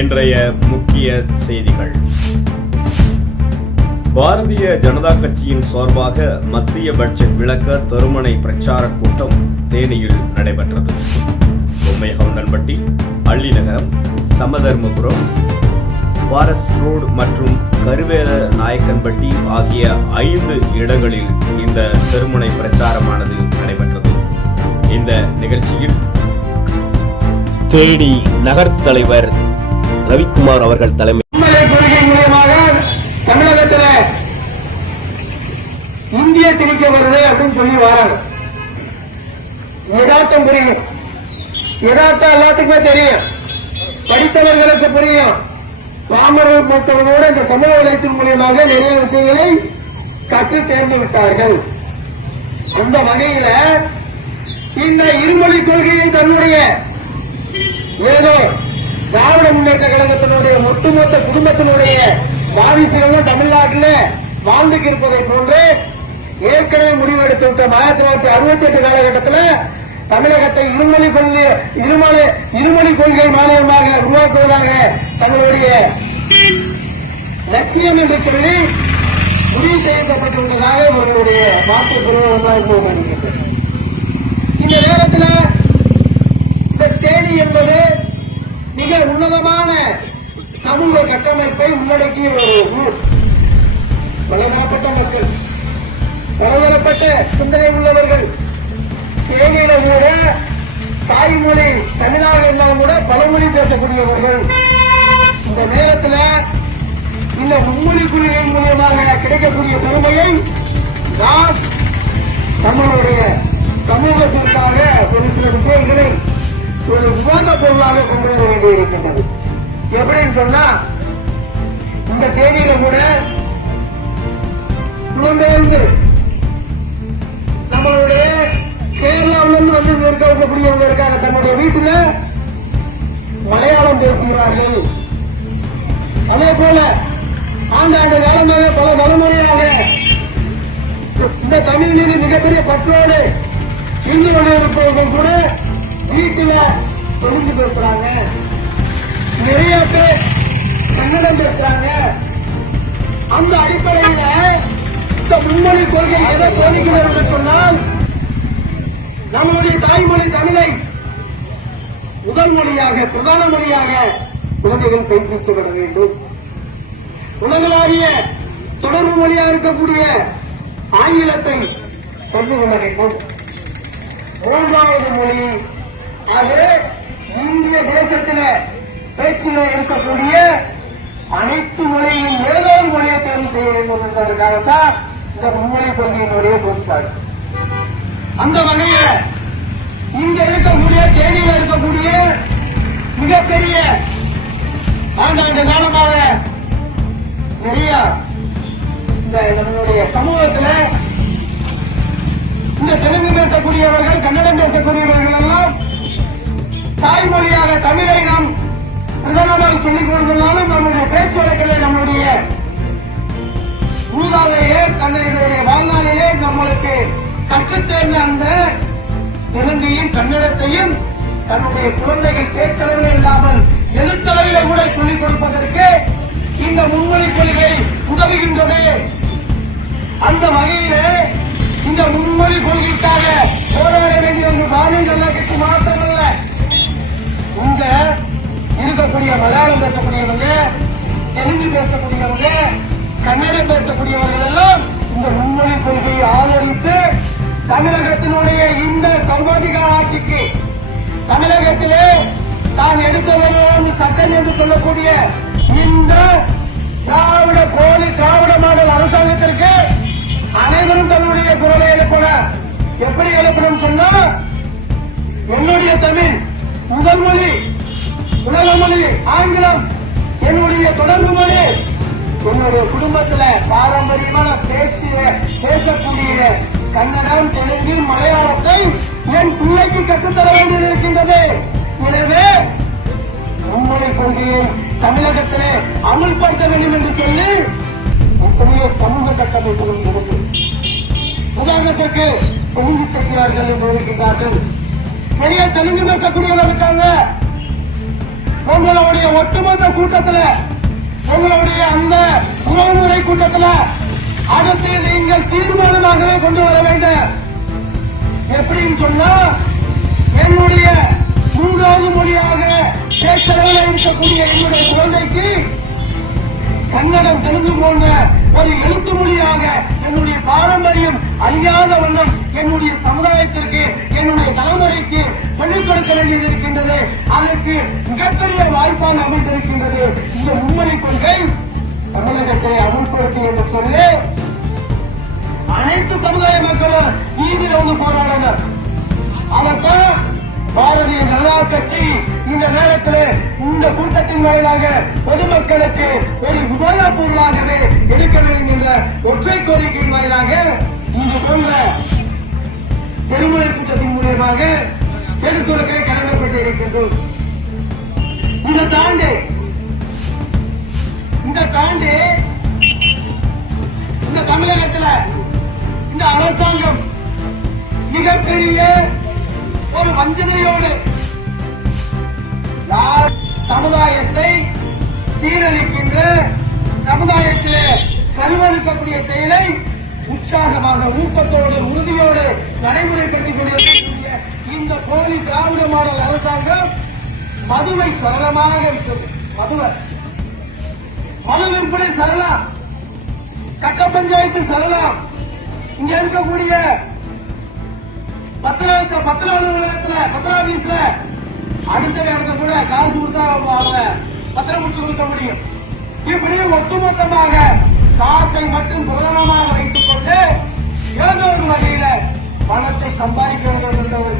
இன்றைய முக்கிய செய்திகள். பாரதிய ஜனதா கட்சியின் சார்பாக மத்திய பட்ஜெட் விளக்க தருமனை பிரச்சார கூட்டம் தேனியில் நடைபெற்றது. பொம்மைஹவுண்டன்பட்டி அள்ளிநகரம் சமதர்மபுரம் பாரஸ் ரோடு மற்றும் கருவேல நாயக்கன்பட்டி ஆகிய ஐந்து இடங்களில் இந்த தெருமுனை பிரச்சாரமானது நடைபெற்றது. இந்த நிகழ்ச்சியில் தேனி நகர் தலைவர் ரவிக்குமார் அவர்கள் தலைமை தமிழகத்தில் கொள்கை இந்திய திணிக்க வருது அப்படின்னு சொல்லி வராங்க. யதார்த்தம் புரியும். யதார்த்தம் எல்லாத்துக்குமே தெரியும். படித்தவர்களுக்கு புரியும். பாமரர் மக்களோட இந்த சமூக வலையத்தின் மூலியமாக நிறைய விஷயங்களை கற்று தேர்ந்து விட்டார்கள். அந்த வகையில இந்த இருமொழி கொள்கையை தன்னுடைய ஏதோ திராவிட முன்னேற்ற கழகத்தினுடைய ஒட்டுமொத்த குடும்பத்தினுடைய வாரிசுகள் தான் தமிழ்நாட்டில் வாழ்ந்துக்கு இருப்பதை போன்று ஏற்கனவே முடிவெடுத்து விட்டோம் ஆயிரத்தி தொள்ளாயிரத்தி அறுபத்தி எட்டு காலகட்டத்தில் தமிழகத்தை இருமொழி பள்ளி இருமொழி இருமொழி கொள்கை மாநிலமாக உருவாக்குவதாக தங்களுடைய லட்சியம் என்று சொல்லி முடிவு செய்யப்பட்டுள்ளதாக உங்களுடைய வார்த்தை பிரயோகமாக இந்த நேரத்தில் இந்த தேனி என்பது மிக உன்னதமான சமூக கட்டமைப்பை ஊர் பலதரப்பட்ட மக்கள் பலதரப்பட்ட சிந்தனை உள்ளவர்கள் தேனியில கூட தாய்மொழி தமிழாக இருந்தாலும் கூட பலமொழி பேசக்கூடியவர்கள். இந்த நேரத்தில் இந்த மும்மொழி குழுவின் மூலமாக கிடைக்கக்கூடிய பெருமையை நாம் நம்மளுடைய சமூகத்திற்காக ஒரு சில விஷயங்களை ஒரு விவாத பொருளாக கொண்டு வர வேண்டியிருக்கின்றது. எப்படின்னு சொன்னா இந்த தேதியில கூட புலம்பெயர்ந்து நம்மளுடைய கேரளாவிலிருந்து வந்து இருக்கக்கூடியவங்க இருக்காங்க தன்னுடைய வீட்டுல மலையாளம் பேசுகிறார்கள். அதே போல ஆண்டாண்டு காலமாக பல தலைமுறையாக இந்த தமிழ் மீது மிகப்பெரிய பற்றோடு இந்து கொண்டிருப்பவர்கள் கூட வீட்டுல தெரிந்து பேசுறாங்க. நிறைய பேர் கன்னடம் பேசுறாங்க அந்த அடிப்படையில இந்த மும்மொழி கொள்கை எதை போதிக்கிறது என்று சொன்னால் நம்மளுடைய தாய்மொழி தமிழை முதல் மொழியாக பிரதான மொழியாக குழந்தைகள் பயிற்றுவிக்கப்பட வேண்டும். உலகளாவிய தொடர்பு மொழியாக இருக்கக்கூடிய ஆங்கிலத்தை கொண்டு கொள்ள வேண்டும். மூன்றாவது மொழி அது இந்திய தேசத்தில் பேச்சில் இருக்கக்கூடிய அனைத்து மொழியும் ஏதோ ஒரு மொழியை தேர்வு செய்ய வேண்டும் என்பதற்காகத்தான் இந்த மும்மொழி கொள்கையினுடைய கோட்பாடு. அந்த வகையில இங்க இருக்கக்கூடிய தேனியில் இருக்கக்கூடிய மிகப்பெரிய ஆண்டாண்டு காலமாக நிறைய இந்த நம்மளுடைய சமூகத்துல இந்த தெலுங்கு பேசக்கூடியவர்கள் கன்னடம் பேசக்கூடியவர்கள் எல்லாம் தாய்மொழியாக தமிழை நாம் சொல்லிக் கொண்டிருந்தாலும் நம்முடைய பேச்சு வழக்கிலே நம்முடைய மூதாதையர் தன்னுடைய வாழ்நாளிலே நம்மளுக்கு கற்றுத்தேர்ந்த அந்த தெலுங்கையும் கன்னடத்தையும் தன்னுடைய குழந்தைகள் பேச்சளவில் இல்லாமல் எழுத்தளவில் கூட சொல்லிக் கொடுப்பதற்கு இந்த முன்மொழி கொள்கை உதவுகின்றது. அந்த வகையிலே இந்த முன்மொழி கொள்கைக்காக போராட வேண்டிய ஒரு மாநில கட்சி மாத்திரமல்ல பேசக்கூடிய மலையாளம் பேசக்கூடியவங்க தெலுங்கு பேசக்கூடியவங்க கன்னடம் பேசக்கூடியவர்கள் எல்லாம் இந்த மும்மொழி கொள்கையை ஆதரித்து தமிழகத்தினுடைய இந்த சர்வாதிகார ஆட்சிக்கு தமிழகத்திலே தான் எடுத்து வரும் சட்டம் என்று சொல்லக்கூடிய இந்த திராவிட போலி திராவிட மாடல் அரசாங்கத்திற்கு அனைவரும் தன்னுடைய குரலை எழுப்பணும் எப்படி எழுப்பணும் சொன்னா என்னுடைய தமிழ் முதல் மொழி உலக மொழி ஆங்கிலம் என்னுடைய தொடர்பு மொழி. என்னுடைய குடும்பத்துல பாரம்பரியமான பேசிய பேசக்கூடிய கன்னடம் தெலுங்கு மலையாளத்தை என் பிள்ளைக்கு கற்றுத்தர வேண்டியது இருக்கின்றது எனவே மும்மொழி கொள்கையை தமிழகத்திலே அமல்படுத்த வேண்டும் என்று சொல்லி எத்தனையோ சமூக கட்டமைப்புகள் இருக்கு. உதாரணத்திற்கு தெலுங்கு செட்டியார்கள் என்று இருக்கின்றார்கள். நிறைய தெலுங்கு பேசக்கூடியவர்கள் இருக்காங்க. உங்களுடைய ஒட்டுமொத்த கூட்டத்தில் உங்களுடைய அந்த உறவுமுறை கூட்டத்தில் அடுத்து நீங்கள் தீர்மானமாகவே கொண்டு வர வேண்டும். எப்படின்னு சொன்னா என்னுடைய மூன்றாவது மொழியாக பேச்சளவில் இருக்கக்கூடிய என்னுடைய குழந்தைக்கு கன்னடம் தெரிந்து போன்ற ஒரு எழுத்து மொழியாக என்னுடைய பாரம்பரியம் அழியாத வண்ணம் என்னுடைய சமுதாயத்திற்கு என்னுடைய தலைமுறைக்கு சொல்லிக் கொடுக்க வேண்டியது இருக்கின்றது அதற்கு மிகப்பெரிய வாய்ப்பாக அமைந்திருக்கின்றது. இந்த மும்மொழி கொள்கை தமிழகத்தை அமுல்படுத்தி என்று சொல்லி அனைத்து சமுதாய மக்களும் நீதியில் வந்து போராடினர். அதற்காக பாரதிய ஜனதா கட்சி இந்த நேரத்தில் இந்த கூட்டத்தின் வாயிலாக பொதுமக்களுக்கு ஒரு விவாத பொருளாகவே எடுக்க வேண்டும் என்ற ஒற்றை கோரிக்கையின் வாயிலாக இது போன்ற பெருமுறை கூட்டத்தின் மூலியமாக எடுத்துரைக்க கடமைப்பட்டிருக்கின்றோம். இந்த தாண்டி இந்த தாண்டி இந்த தமிழகத்துல இந்த அரசாங்கம் மிகப்பெரிய ஒரு வஞ்சனையோடு சமுதாயத்தை சீரழிக்கின்ற சமுதாயத்திலே கருவறுக்கக்கூடிய செயலை உற்சாகமாக ஊக்கத்தோடு உறுதியோடு நடைமுறைப்படுத்திக் கொண்டிருக்கக்கூடிய இந்த போலி திராவிட மாடல் அரசாங்கம் மதுவை சரளமாக விட்டது மதுவை மது விற்பனை சரளம் கட்ட பஞ்சாயத்து சரளம் இங்க இருக்கக்கூடிய பத்திர பத்திர அலுவலகத்துல பத்திர ஆபீஸ்ல அடுத்த இடத்த கூட காசு கொடுத்தா அவங்க பத்திரம் முடிச்சு கொடுக்க முடியும். இப்படி ஒட்டுமொத்தமாக காசை மட்டும் பிரதானமாக வைத்துக் கொண்டு ஏதோ ஒரு வகையில பணத்தை சம்பாதிக்க வேண்டும் என்ற ஒரு